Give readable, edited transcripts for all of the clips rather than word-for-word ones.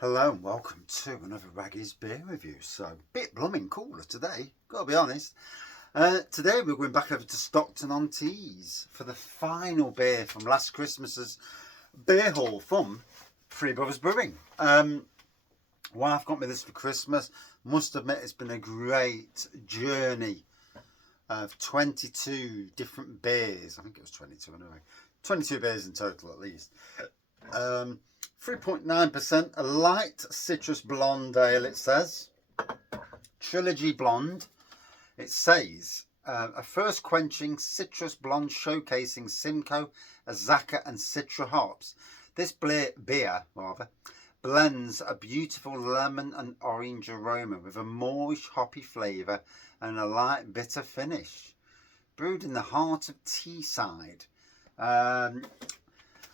Hello and welcome to another Raggy's beer review. So, bit blooming cooler today, gotta be honest. Today we're going back over to Stockton-on-Tees for the final beer from last Christmas's beer haul from Three Brothers Brewing. Wife got me this for Christmas. Must admit it's been a great journey of 22 different beers. I think it was 22 anyway. 22 beers in total at least. 3.9%, a light citrus blonde ale, it says. Trilogy blonde. It says, a first quenching citrus blonde showcasing Simcoe, Azacca and Citra hops. This beer blends a beautiful lemon and orange aroma with a moorish hoppy flavour and a light bitter finish. Brewed in the heart of Teesside.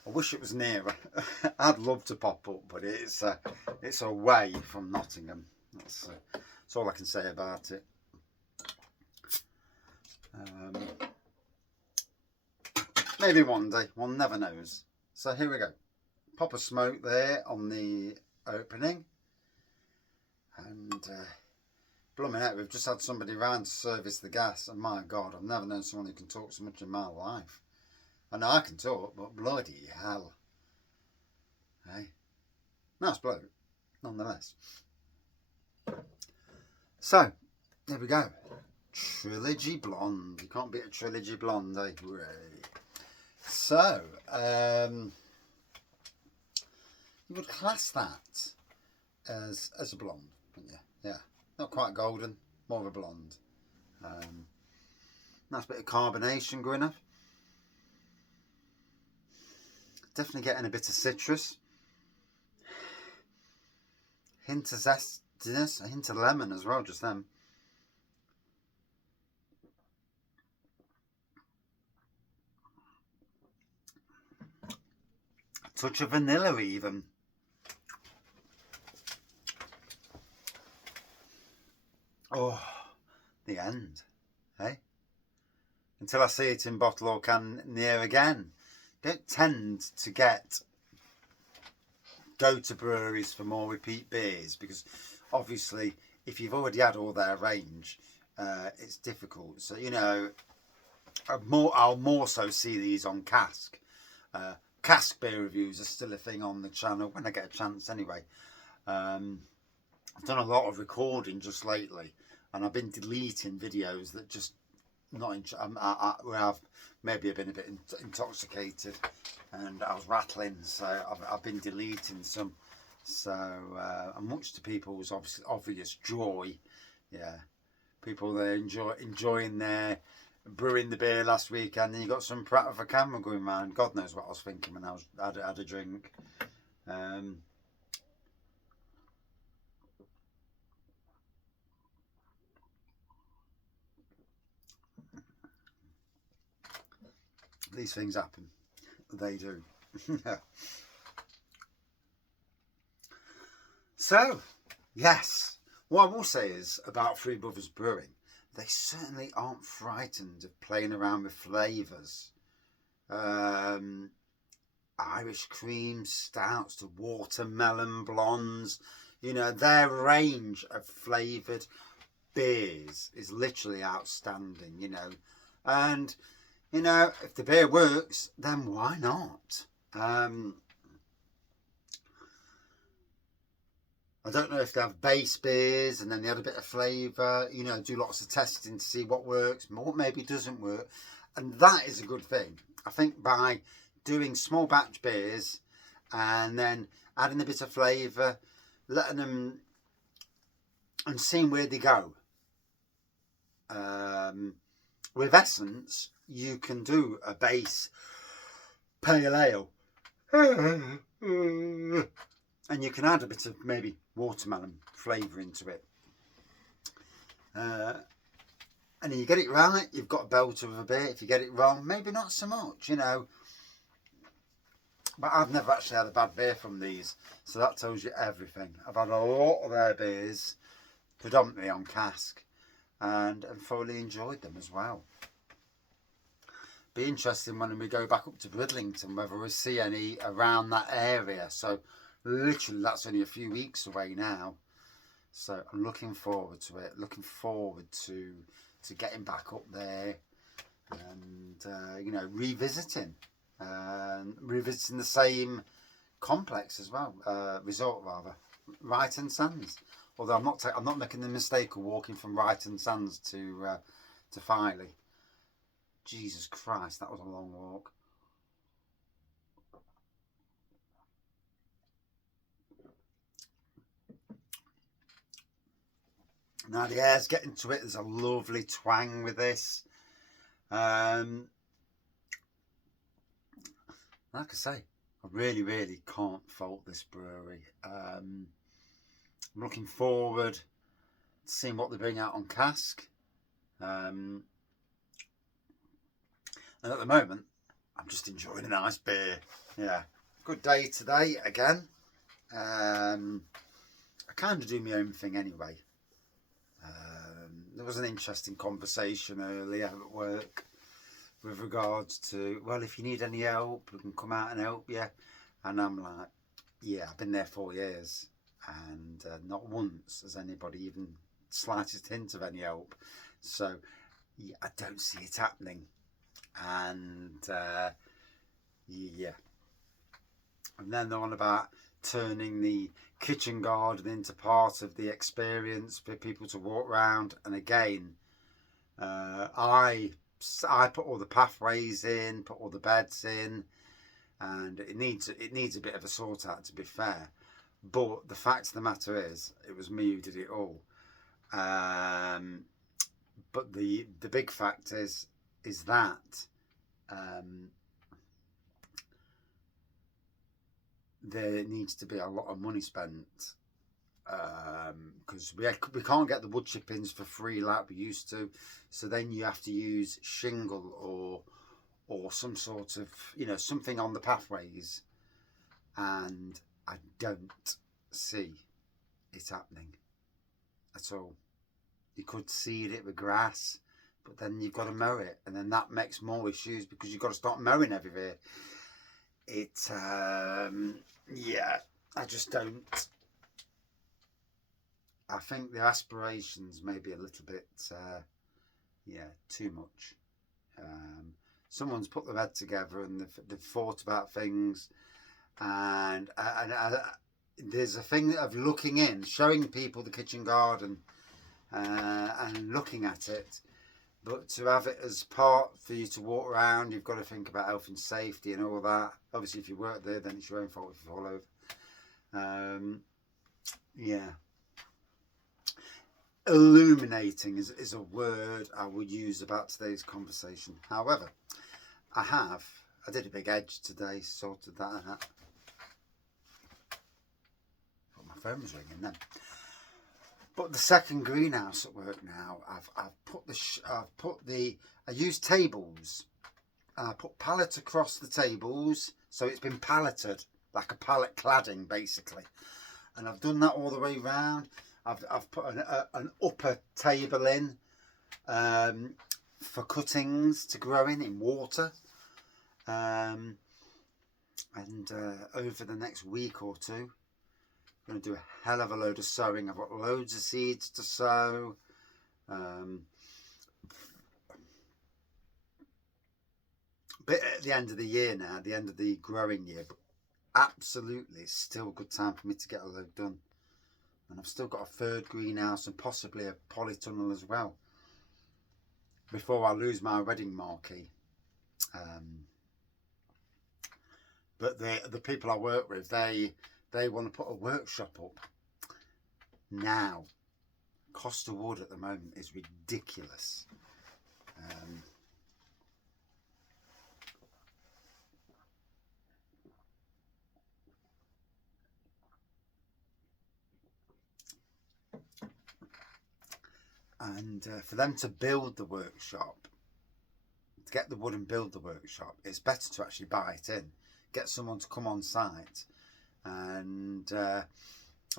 I wish it was nearer. I'd love to pop up, but it's away from Nottingham. That's all I can say about it. Maybe one day. One never knows. So here we go. Pop a smoke there on the opening. And blooming out, we've just had somebody round to service the gas. And my God, I've never known someone who can talk so much in my life. I know I can talk, but bloody hell. Hey? Nice bloke, nonetheless. So, there we go. Trilogy blonde. You can't beat a Trilogy blonde, eh? Right. So, you would class that as a blonde, wouldn't you? Yeah. Not quite golden, more of a blonde. Nice bit of carbonation going up. Definitely getting a bit of citrus. Hint of zestiness, a hint of lemon as well, just then. A touch of vanilla even. Oh, the end, eh? Until I see it in bottle or can near again. Don't tend to go to breweries for more repeat beers because obviously if you've already had all their range, it's difficult. So I'll more so see these on cask. Cask beer reviews are still a thing on the channel when I get a chance anyway. I've done a lot of recording just lately and I've been deleting videos that just where I've maybe been a bit intoxicated and I was rattling, so I've been deleting some. So and much to people's obvious joy, yeah, people they're enjoying their brewing the beer last weekend, and you got some prat of a camera going round. God knows what I was thinking when I had a drink. These things happen. They do. So, yes, what I will say is about Three Brothers Brewing, they certainly aren't frightened of playing around with flavours. Irish cream stouts to watermelon blondes. Their range of flavoured beers is literally outstanding, and if the beer works, then why not? I don't know if they have base beers and then they add a bit of flavour, do lots of testing to see what works, what maybe doesn't work. And that is a good thing. I think by doing small batch beers and then adding a bit of flavour, letting them and seeing where they go. With Essence, you can do a base pale ale. And you can add a bit of maybe watermelon flavour into it. And if you get it right, you've got a belter of a beer. If you get it wrong, maybe not so much, But I've never actually had a bad beer from these. So that tells you everything. I've had a lot of their beers, predominantly on cask, and thoroughly enjoyed them as well. Be interesting when we go back up to Bridlington whether we see any around that area. So literally that's only a few weeks away now. So I'm looking forward to it. Looking forward to getting back up there and you know, revisiting the same complex as well, resort rather, Ryton Sands. Although I'm not making the mistake of walking from Ryton Sands to Filey. Jesus Christ, that was a long walk. Now the air's getting to it. There's a lovely twang with this. Like I say, I really can't fault this brewery. I'm looking forward to seeing what they bring out on cask. And at the moment, I'm just enjoying a nice beer. Yeah, good day today again. I kind of do my own thing anyway. There was an interesting conversation earlier at work with regards to, well, if you need any help, we can come out and help you. And I'm like, yeah, I've been there 4 years and not once has anybody even slightest hint of any help. So yeah, I don't see it happening. And yeah. And then they're on about turning the kitchen garden into part of the experience for people to walk around. And again, I put all the pathways in, put all the beds in, and it needs a bit of a sort out, to be fair. But the fact of the matter is, it was me who did it all. But the big fact is that there needs to be a lot of money spent, because we can't get the wood chippings for free like we used to. So then you have to use shingle or some sort of, you know, something on the pathways, and I don't see it happening at all. You could seed it with grass, but then you've got to mow it, and then that makes more issues because you've got to start mowing everywhere. Yeah, I just don't. I think the aspirations may be a little bit, yeah, too much. Someone's put their head together and they've thought about things, and there's a thing of looking in, showing people the kitchen garden, and looking at it. But to have it as part for you to walk around, you've got to think about health and safety and all that. Obviously, if you work there, then it's your own fault if you fall over. Yeah. Illuminating is a word I would use about today's conversation. However, I did a big edge today, sorted that out. But my phone was ringing then. But the second greenhouse at work now, I use tables. I put pallets across the tables, so it's been palleted, like a pallet cladding basically. And I've done that all the way round. I've put an upper table in for cuttings to grow in water. And over the next week or two, I'm going to do a hell of a load of sowing. I've got loads of seeds to sow. But at the end of the year now, the end of the growing year, but absolutely, it's still a good time for me to get a load done. And I've still got a third greenhouse and possibly a polytunnel as well, before I lose my wedding marquee. But the people I work with, they want to put a workshop up now. Cost of wood at the moment is ridiculous. And for them to build the workshop, to get the wood and build the workshop, it's better to actually buy it in, get someone to come on site, and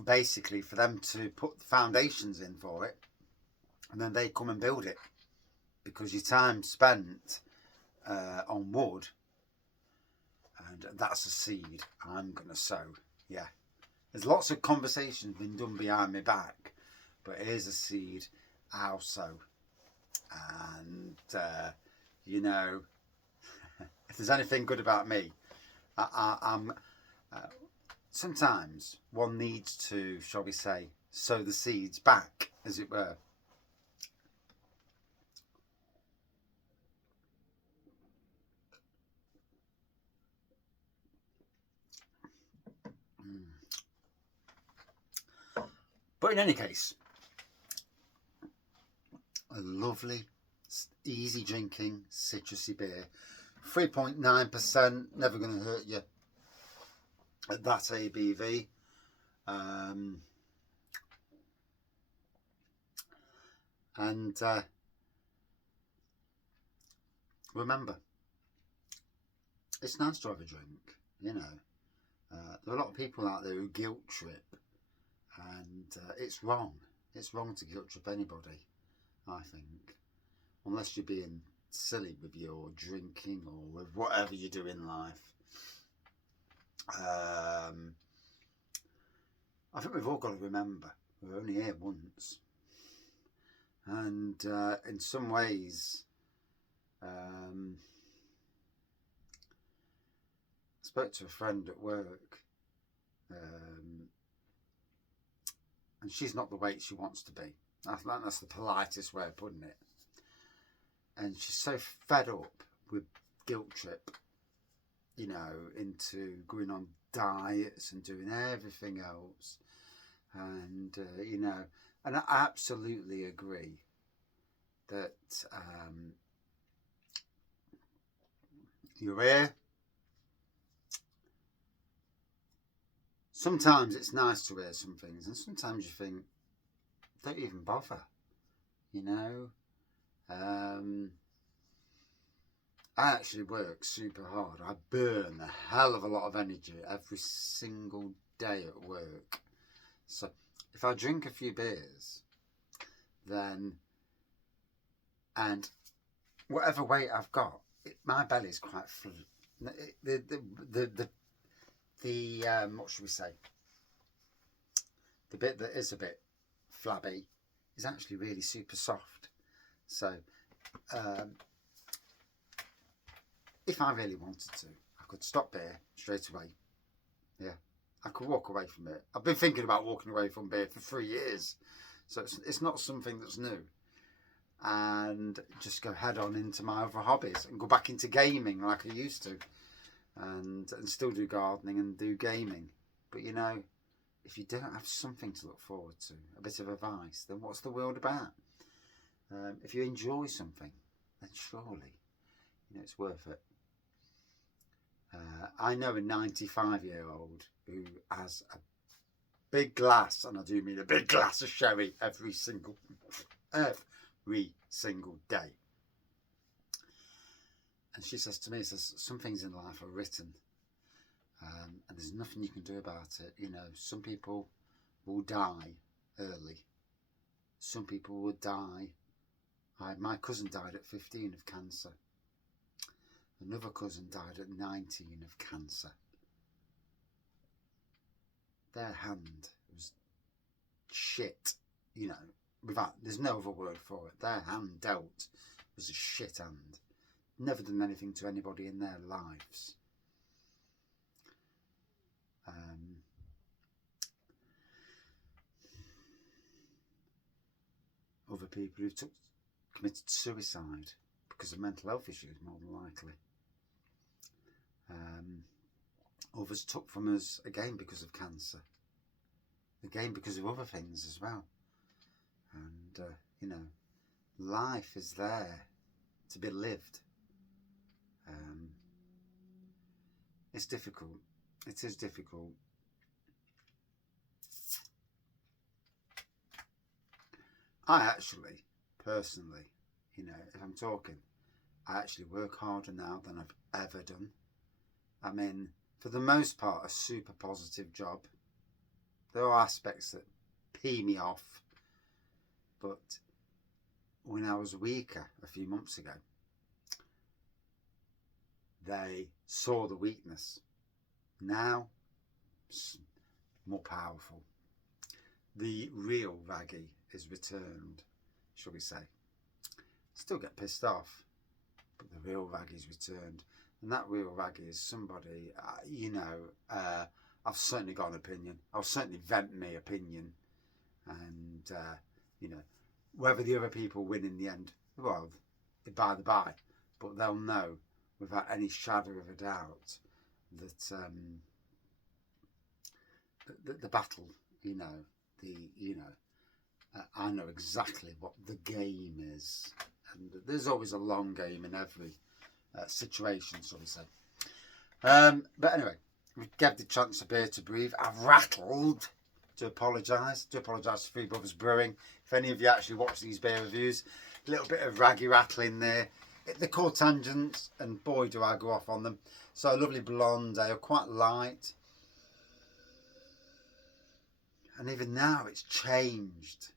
basically for them to put the foundations in for it, and then they come and build it. Because your time spent on wood, and that's a seed I'm going to sow. Yeah, There's lots of conversations been done behind my back, but here's a seed, how so? And, you know, if there's anything good about me, I'm sometimes one needs to, shall we say, sow the seeds back, as it were. But in any case, a lovely, easy drinking, citrusy beer. 3.9%, never going to hurt you at that ABV. And remember, it's nice to have a drink, you know. There are a lot of people out there who guilt trip, and it's wrong. It's wrong to guilt trip anybody, I think, unless you're being silly with your drinking or with whatever you do in life. I think we've all got to remember we're only here once, and in some ways, I spoke to a friend at work, and she's not the weight she wants to be. That's the politest way of putting it. And she's so fed up with guilt trip, you know, into going on diets and doing everything else. And, you know, and I absolutely agree that you're here. Sometimes it's nice to hear some things, and sometimes you think, don't even bother, you know. I actually work super hard. I burn a hell of a lot of energy every single day at work. So if I drink a few beers, then, and whatever weight I've got, my belly's quite full. What should we say? The bit that is a bit flabby is actually really super soft. So if I really wanted to, I could stop beer straight away. Yeah, I could walk away from it. I've been thinking about walking away from beer for 3 years, so it's not something that's new. And just go head on into my other hobbies and go back into gaming like I used to, and still do gardening and do gaming. But you know, if you don't have something to look forward to, a bit of advice, then what's the world about? If you enjoy something, then surely, you know, it's worth it. I know a 95-year-old who has a big glass, and I do mean a big glass of sherry every single day. And she says to me, some things in life are written, and there's nothing you can do about it. You know, some people will die early. Some people will die. My cousin died at 15 of cancer. Another cousin died at 19 of cancer. Their hand was shit, you know, there's no other word for it. Their hand dealt was a shit hand. Never done anything to anybody in their lives. Other people who committed suicide because of mental health issues, more than likely. Others took from us again because of cancer, again because of other things as well. And you know, life is there to be lived. It's difficult. It is difficult. I actually, personally, you know, if I'm talking, I actually work harder now than I've ever done. I mean, for the most part, a super positive job. There are aspects that pee me off, but when I was weaker a few months ago, they saw the weakness. Now, more powerful. The real Raggy is returned, shall we say. Still get pissed off, but the real Raggy's returned. And that real Raggy is somebody, I've certainly got an opinion. I'll certainly vent my opinion. And, whether the other people win in the end, well, by the by. But they'll know without any shadow of a doubt that the battle, I know exactly what the game is. And there's always a long game in every situation, so we say. But anyway, we gave the chance a beer to breathe. I've rattled. To apologise to Three Brothers Brewing. If any of you actually watch these beer reviews, a little bit of raggy rattling there. They're called tangents, and boy do I go off on them. So a lovely blonde ale, quite light. And even now it's changed.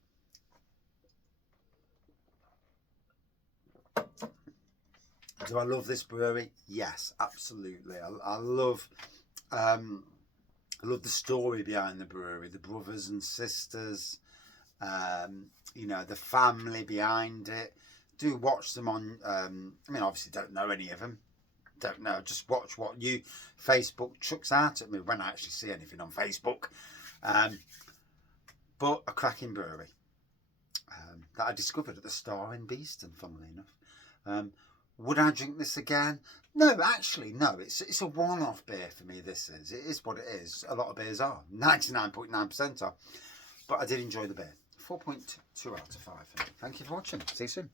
Do I love this brewery? Yes, absolutely. I love the story behind the brewery, the brothers and sisters, the family behind it. Do watch them on, obviously don't know any of them. Don't know, just watch what Facebook chucks out at me when I actually see anything on Facebook. But a cracking brewery that I discovered at the Star in Beeston, funnily enough. Would I drink this again? No, actually, no. It's a one-off beer for me, this is. It is what it is. A lot of beers are. 99.9% are. But I did enjoy the beer. 4.2 out of 5. Thank you for watching. See you soon.